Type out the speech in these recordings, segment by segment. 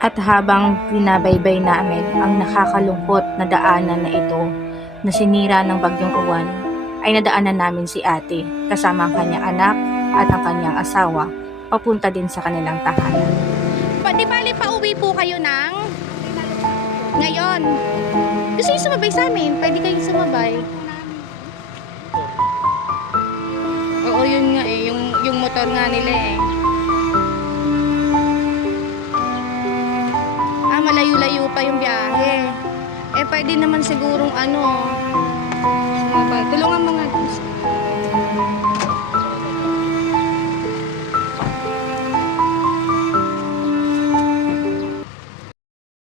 At habang pinabaybay namin ang nakakalungkot na daanan na ito na sinira ng bagyong uwan, ay nadaanan namin si ate kasama ang kanyang anak at ang kanyang asawa papunta din sa kanilang tahanan. Pa, bali pa uwi po kayo ng ngayon. Gusto niyo sumabay sa amin? Pwede kayong sumabay. Oo, yun nga eh. Yung, yung motor nga nila eh. Malayo-layo pa yung biyahe. Eh, pwede naman sigurong ano. Sumabay. Tulungan mo nga.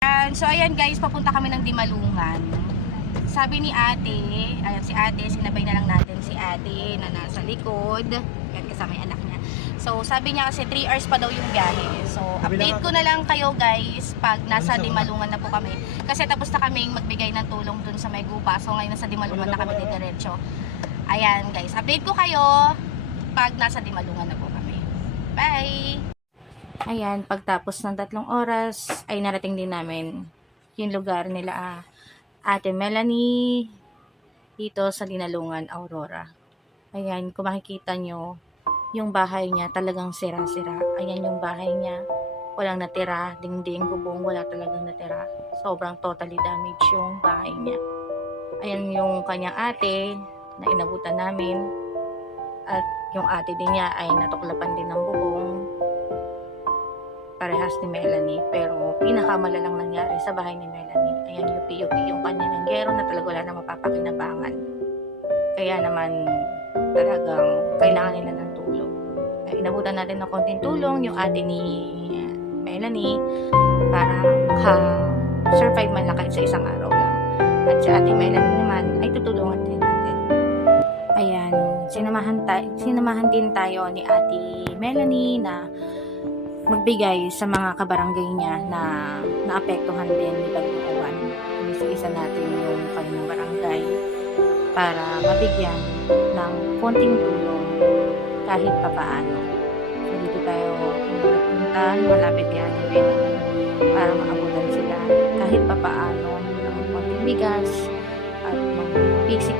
Ayan, so ayan guys, papunta kami ng Dimalungan. Sabi ni ate, ayan si ate, sinabay na lang natin si ate na nasa likod. Yan kasama yung anak niya. So sabi niya kasi 3 hours pa daw yung biyahe. So update ko na lang kayo guys pag nasa Dimalungan na po kami. Kasi tapos na kaming magbigay ng tulong dun sa may gupa. So ngayon nasa Dimalungan na kami diretso. Ayan guys, update ko kayo pag nasa Dimalungan na po kami. Bye! Ayan, pagtapos ng tatlong oras ay narating din namin yung lugar nila ah, Ate Melanie dito sa Dinalungan, Aurora. Ayan, kung makikita nyo, yung bahay niya talagang sira-sira. Ayan yung bahay niya. Walang natira, dingding, bubong, wala talagang natira. Sobrang totally damaged yung bahay niya. Ayan yung kanyang ate na inabutan namin. At yung ate din niya ay natuklapan din ng bubong parehas ni Melanie pero pinakamalalang nangyari sa bahay ni Melanie ayan yung PUP yung kanya ng gero na talaga wala na mapapakinabangan kaya naman talagang kailangan nila ng tulong inabutan natin ng konting tulong yung ate ni uh, Melanie para maka-survive man lang kahit sa isang araw lang. At si ate Melanie naman ay tutulungan din natin. Ayan sinamahan, ta- sinamahan din tayo ni ate Melanie na magbigay sa mga kabarangay niya na naapektuhan din ni Bagong Uwan. Isa-isa natin yung kanyang barangay para mabigyan ng konting tulong kahit papaano. So dito tayo nagpunta, malapit yan ni Melanie para maabutan sila kahit papaano ng konting bigas at mga basic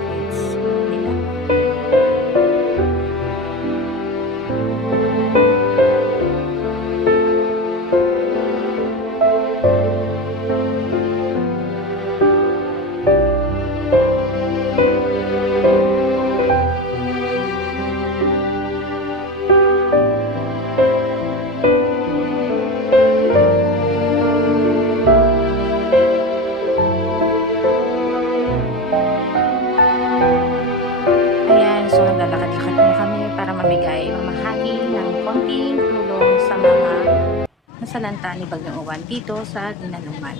nasalanta ni Bagyong Uwan dito sa Dinalungan.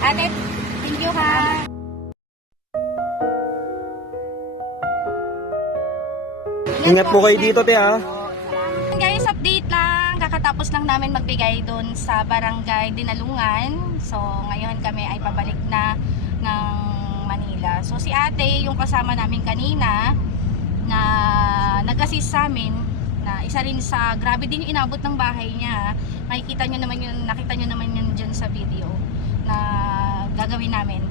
Anet, thank you ha. Ingat po kayo dito, te ha. Guys, update lang. Kakatapos lang namin magbigay doon sa barangay Dinalungan. So, ngayon kami ay pabalik na ng Manila. So, si ate, yung kasama namin kanina, na nag-assist sa amin, na isa rin sa, grabe din yung inabot ng bahay niya. Makikita nyo naman yun, nakita nyo naman yun dyan sa video na gagawin namin.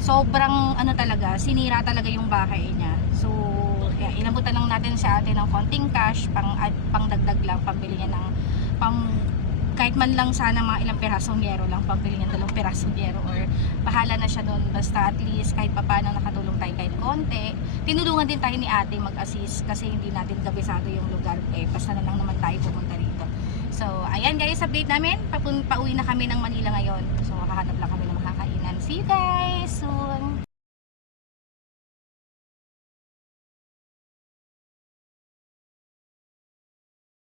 Sobrang, ano talaga, sinira talaga yung bahay niya. So, kaya inabutan lang natin sa atin ng konting cash pang at pang dagdag lang pambili niya ng pang kahit man lang sana mga ilang pirasong yero lang pambili niya dalawang pirasong yero or bahala na siya doon basta at least kahit papaano nakatulong tayo kahit konti tinulungan din tayo ni ate mag-assist kasi hindi natin kabisado yung lugar eh basta na lang naman tayo pumunta rito so ayan guys update namin. Papun pauwi na kami ng Manila ngayon. So makahanap lang kami ng makakainan. See you guys soon